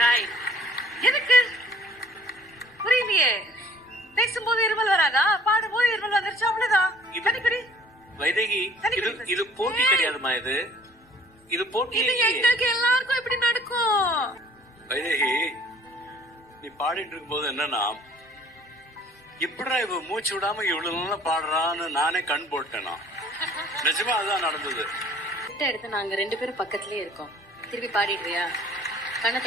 Hi. எதுக்கு புரியலையே? பேசும்போது இருமல் வராதா? பாடும்போது இருமல் வந்துருச்சு, அவ்வளவுதான். தனிப்படி வைதேகி, இது போட்டி கிடையாதுமா. இது போட்டி. இது எங்களுக்கு எல்லாருக்கும் இப்படி நடக்கும். வைதேகி, நீ பாடிட்டு இருக்கும்போது என்னன்னா, இப்படிடா இவ மூச்சு விடாம இவ்வளவு நல்லா பாடுறான்னு நானே கண் போட்டேனா. நிஜமா அதான் நடந்தது. எடுத்து நாங்க 2 பேரும் பக்கத்துலயே இருக்கோம். திருப்பி பாடிடுறியா? கண்ணை